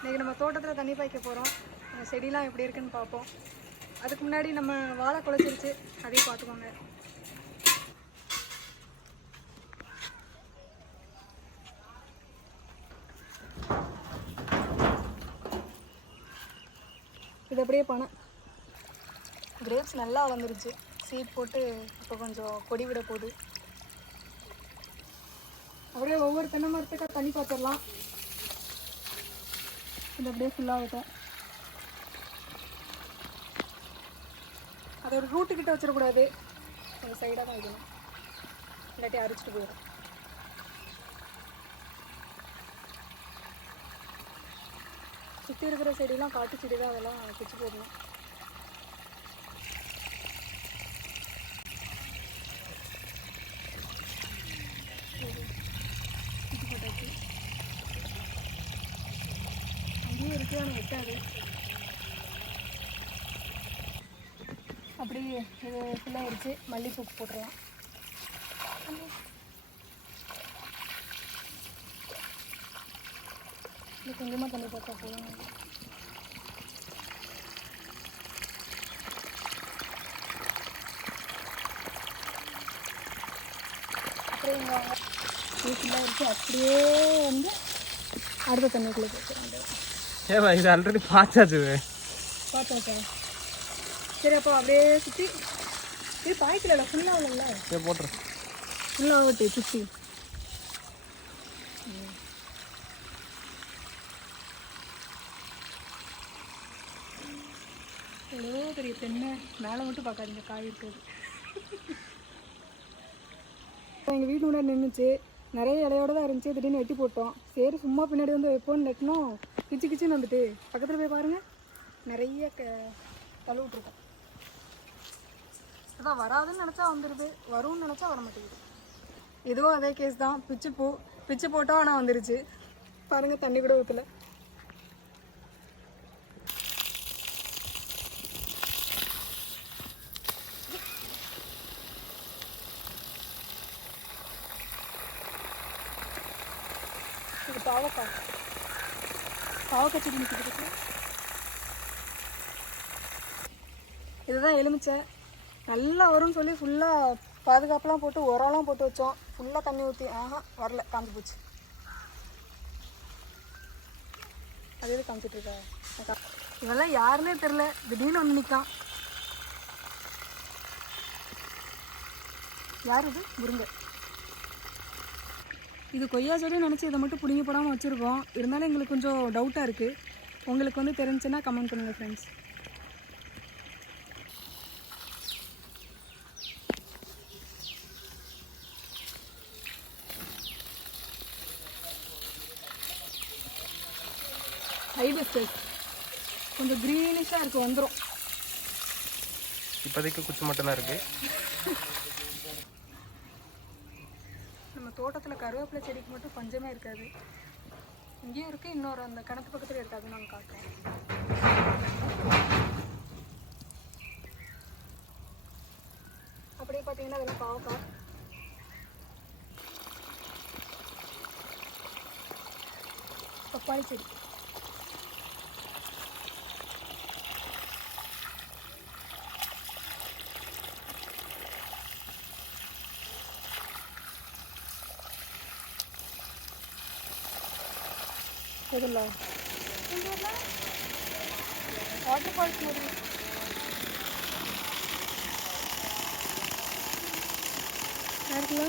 இன்றைக்கி நம்ம தோட்டத்தில் தண்ணி பாய்க்க போகிறோம். செடிலாம் எப்படி இருக்குன்னு பார்ப்போம். அதுக்கு முன்னாடி நம்ம வாழை குலைச்சிருச்சு, அதையும் பார்த்துக்கோங்க. இது அப்படியே பனை கிரேப்ஸ் நல்லா வளர்ந்துருச்சு. சீட் போட்டு இப்போ கொஞ்சம் கொடி விட போகுது. அப்படியே ஒவ்வொரு தென்னை மரத்துக்காக தண்ணி பார்த்துடலாம். இது அப்படியே ஃபுல்லாக இருக்கும். அதோட ரூட்டுக்கிட்ட வச்சிடக்கூடாது, கொஞ்சம் சைடாக தான் வைக்கணும், இல்லாட்டி அரிச்சிட்டு போயிடும். சுற்றி இருக்கிற செடியெலாம் காட்டு செடி தான், அதெல்லாம் பிச்சு போடணும். அங்கேயும் இருக்கு, ஆனால் வெட்டாது. அப்படி இது ஃபுல்லாகிடுச்சு. மல்லிப்பூ போட்டுடலாம். இது கொஞ்சமாக தண்ணி பார்த்தா போதும். அப்படியே இது ஃபுல்லாகிடுச்சு. அப்படியே வந்து அடுத்த தண்ணிக்குள்ளே போட்டுருவாங்க. ஏவா இது ஆல்ரெடி பார்த்தாச்சு. பார்த்தாச்சா? சரி, அப்போ அப்படியே சுற்றி இது பாய்க்கல, ஃபுல்லாக இல்லைல்ல, போட்டுரு. ஃபுல்லாக ஓட்டு சுற்றி. எவ்வளோ பெரிய தென்னை, மேலே மட்டும் பார்க்காதீங்க, காய் இருக்காது. எங்கள் வீட்டு முன்னாடி நின்றுச்சு, நிறைய இலையோடு தான் இருந்துச்சு. திடீர்னு வெட்டி போட்டோம். சரி சும்மா பின்னாடி வந்து வைப்போன்னு நெட்டினோம். கிச்சின்னு வந்துட்டு பக்கத்தில் போய் பாருங்கள், நிறைய தழுவிட்ருக்கோம். அதான் வராதுன்னு நினச்சா வந்துடுது, வரும்னு நினச்சா வர மாட்டேங்குது. இதுவும் அதே கேஸ் தான். பிச்சு போட்டோம், ஆனால் வந்துருச்சு. பாருங்கள், தண்ணி கூட ஊற்றல. இது பாவக்காய் செடி நிற்கிட்டு. இதுதான் எலுமிச்சை. நல்லா வரும்னு சொல்லி ஃபுல்லாக பாதுகாப்பெலாம் போட்டு உரம்லாம் போட்டு வச்சோம். ஃபுல்லாக தண்ணி ஊற்றி வரல, காஞ்சி போச்சு. அது எது காமிச்சிட்ருக்கா? இவெல்லாம் யாருன்னே தெரில, திடீர்னு வந்து நிற்கான். யார் இது? முருங்கை. இது கொய்யா செடின்னு நினச்சி இதை மட்டும் பிடிங்கி போடாமல் வச்சுருக்கோம். இருந்தாலும் எங்களுக்கு கொஞ்சம் டவுட்டாக இருக்குது. உங்களுக்கு வந்து தெரிஞ்சுன்னா கமெண்ட் பண்ணுங்கள் ஃப்ரெண்ட்ஸ். ஹைபிஸ்கஸ் கொஞ்சம் க்ரீனிஷாக இருக்குது, வந்துடும். இப்போதைக்கு குச்சி மட்டும் தான் இருக்குது. நம்ம தோட்டத்தில் கருவேப்பிலை செடிக்கு மட்டும் பஞ்சமே இருக்காது. இங்கேயும் இருக்குது, இன்னொரு அந்த கிணத்து பக்கத்தில் இருக்காது. நாங்கள் காட்டுறோம். அப்படியே பார்த்தீங்கன்னா அதெல்லாம் பாவக்காய். பப்பாளி செடி. எதில் வாட்டர் ஃபால்ஸ் மாதிரி இருக்குல்ல.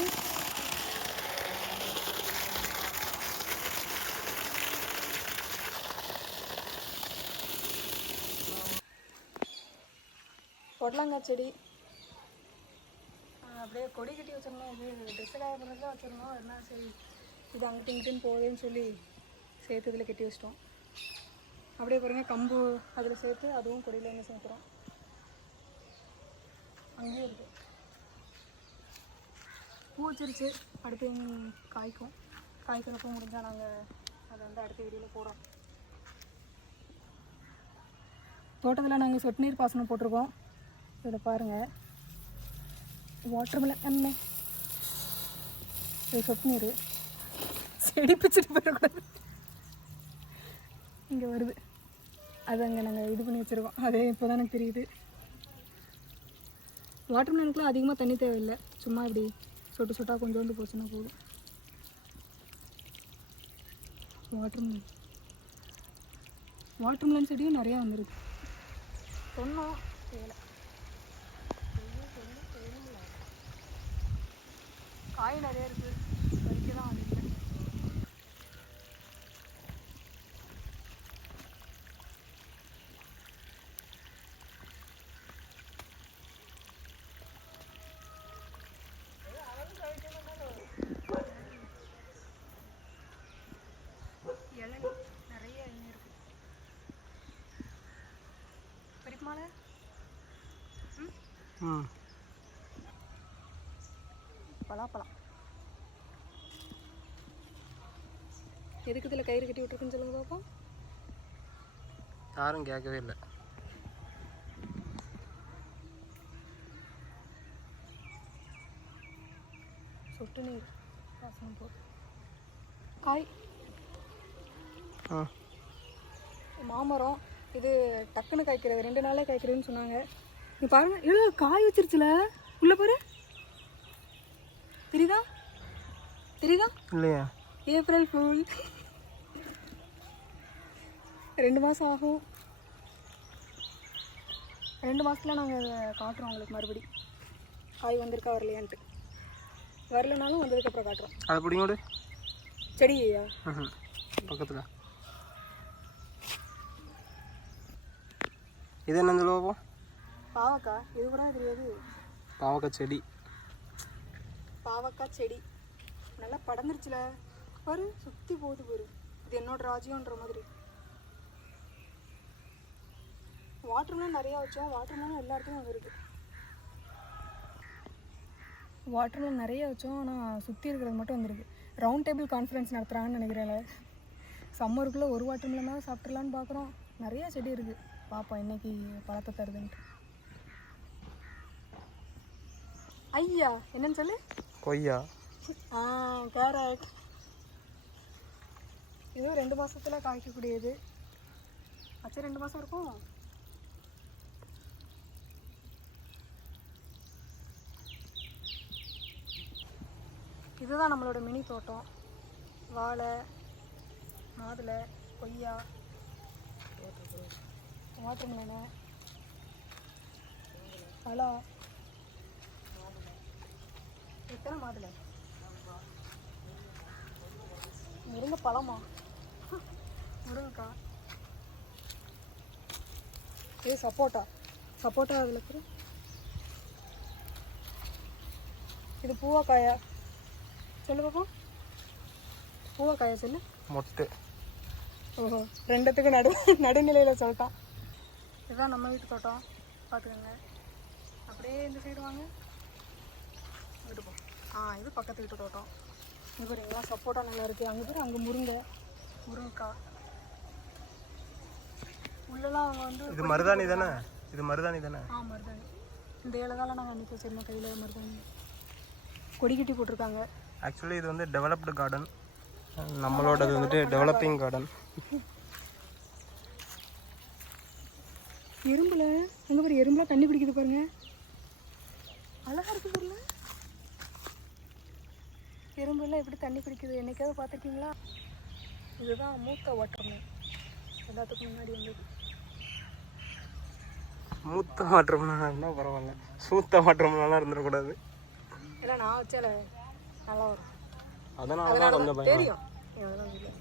பொடலங்காய் செடி. அப்படியே கொடி கட்டி வச்சிடணும். இது ட்ரெஸ்ஸுக்காக பண்ணதான் வச்சிடணும். என்ன சரி, இது அங்கிட்டு இங்கிட்டுன்னு போகுதுன்னு சொல்லி சேர்த்து இதில் கட்டி வச்சிட்டோம். அப்படியே பாருங்கள், கம்பு அதில் சேர்த்து அதுவும் கொடியில் வந்து சேர்த்துறோம். அங்கேயும் இருக்குது. பூ வச்சிருச்சு, அடுத்து காய்க்கும். காய்க்கிறப்போ முடிஞ்சால் நாங்கள் அதை வந்து அடுத்த வீடியோவில் போடுறோம். தோட்டத்தில் நாங்கள் சொட்டு நீர் பாசனம் போட்டிருக்கோம். இதில் பாருங்கள், வாட்டர் மிலன் அண்ணே, இது சொட்டு நீர். செடி பிச்சுட்டு போயிடக்கூடாது. இங்கே வருது. அது அங்கே நாங்கள் இது பண்ணி வச்சுருக்கோம். அதே இப்போ தான் எனக்கு தெரியுது. வாட்டர் மெலனுக்குலாம் அதிகமாக தண்ணி தேவையில்லை. சும்மா இப்படி சொட்டு சொட்டாக கொஞ்சோண்டு போச்சுன்னா போதும். வாட்டர் மெலன் செடியும் நிறையா வந்துருக்கு. சொன்னோம் வேலை காய் நிறைய இருக்குது. பறிக்க தான் வந்துருக்கு. இளநீ நிறைய இளநீ இருக்குது. பறிக்குமால பலாப்பழம். எதுக்கு இதில் கயிறு கட்டி விட்டுருக்குன்னு சொல்லுங்க பார்ப்போம். யாரும் கேட்கவே இல்லை. சொட்டு நீர் வாசனம் போகுது. காய் மாமரம் இது டக்குன்னு காய்க்கிறது, 2 நாளே காய்க்கிறதுன்னு சொன்னாங்க. நீ பாருங்க, ஏதோ காய் வச்சிருச்சுல உள்ள பாரு. தெரியுதா தெரியுதா இல்லையா? April full. 2 மாதம் ஆகும். 2 மாதத்துல நாங்கள் அதை காட்டுறோம் உங்களுக்கு மறுபடி. காய் வந்திருக்கா வரலையான்ட்டு. வரலனாலும் வந்ததுக்கப்புறம் காட்டுறோம். அதை பிடிங்கோடு செடியா பக்கத்தில். இது என்ன சொல்லுவோம்? பாவக்காய். இது கூட தெரியாது. பாவக்காய் செடி. பாவக்காய் செடி நல்லா படர்ந்துருச்சுல பாரு. சுற்றி போகுது பாரு. இது என்னோட ராஜ்யம்ன்ற மாதிரி. வாட்டர்மெலன் நிறையா வச்சோம். வாட்டர்மெலன் எல்லா இடத்துலையும் அங்கே இருக்குது. வாட்டர்மெலன் நிறைய வச்சோம். ஆனால் சுற்றி இருக்கிறது மட்டும் வந்துருக்கு. ரவுண்ட் டேபிள் கான்ஃபரன்ஸ் நடத்துகிறாங்கன்னு நினைக்கிறேன். சம்மருக்குள்ளே ஒரு வாட்டர்மெலனாக சாப்பிட்றலான்னு பார்க்குறோம். நிறையா செடி இருக்குது. பார்ப்போம் இன்னைக்கு பழத்தை தருதுன்ட்டு. ஐயா என்னன்னு சொல்லு. கொய்யா. கேரட். இதுவும் 2 மாதத்தில் காய்க்கக்கூடியது. அச்சா 2 மாதம் இருக்கும். இதுதான் நம்மளோட மினி தோட்டம். வாழை, மாதுளை, கொய்யா, வாட்டர்மெலனு, பலா. எத்தனை மாதுளை? முருங்கை பழமா? முருங்கைக்காய். இது சப்போட்டா. சப்போட்டா அதில் இருக்குது. இது பூவாக்காயா சொல்லு பார்ப்போம். பூவாக்காயா சொல்லு. மொட்டு. ஓஹோ, 2த்துக்கும் நடுநிலையில் சொல்லிட்டான். இதுதான் நம்ம வீட்டு தோட்டம். பார்த்துக்கோங்க. அப்படியே இந்த சைடு வாங்க. இங்கிட்டு போ. இது பக்கத்து வீட்டு தோட்டம். இங்கே பாருங்களா சப்போட்டா நல்லா இருக்குது. அங்கே பேர் அங்கே முருங்கைக்காய். உள்ளெல்லாம் அவங்க வந்து இது மருதாணி தானே? இது மருதாணி தானே? மருதாணி. இந்த இலகால நாங்கள் அன்றைக்கி வச்சிருந்தோம் கையில் மருதாணி. கொடி கட்டி போட்டிருக்காங்க. ஆக்சுவலி இது வந்து டெவலப்டு கார்டன். நம்மளோடது வந்துட்டு டெவலப்பிங் கார்டன். எறும்புல அங்கே பாரு. எறும்புல தண்ணி பிடிக்குது பாருங்க. அழகாக இருக்குது பாருங்க. எறும்புலாம் எப்படி தண்ணி பிடிக்குது என்னைக்காவது பார்த்துருக்கீங்களா? இதுதான் மூத்த வாட்டர்மெலன். எல்லாத்துக்கும் முன்னாடி வந்தது. மூத்த வாட்டர்மெலன்னா பரவாயில்ல, சூத்த வாட்டர்மெலன்லாம் இருந்துடக்கூடாது. இல்லை நான் வச்சால நல்லா வரும். அதனால தான் கொஞ்சம் பயம். தெரியும். அதெல்லாம் இல்லை.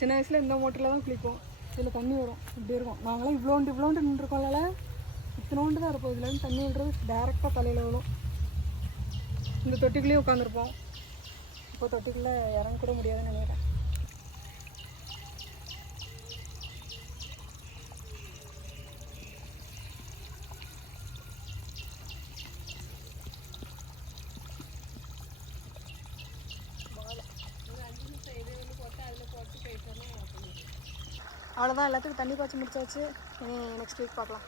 சின்ன வயசில் இந்த மோட்டரில் தான் குளிப்போம். இதில் தண்ணி வரும். இப்படி இருக்கும். நாங்களாம் இவ்வளோண்டு நின்றுருக்கோம்ல. இத்தனோண்டு தான் இருப்போம். இதுலேருந்து தண்ணி விடுறது டேரெக்டாக தலையில் விழும். இந்த தொட்டிக்குள்ளேயும் உட்காந்துருப்போம். இப்போ தொட்டிக்குள்ளே இறங்க கூட முடியாதுன்னு நினைக்கிறேன். அவ்வளோதான். எல்லாத்துக்கும் தண்ணி பாய்ச்சி முடிச்சாச்சு. இனி நெக்ஸ்ட் வீக் பார்க்கலாம்.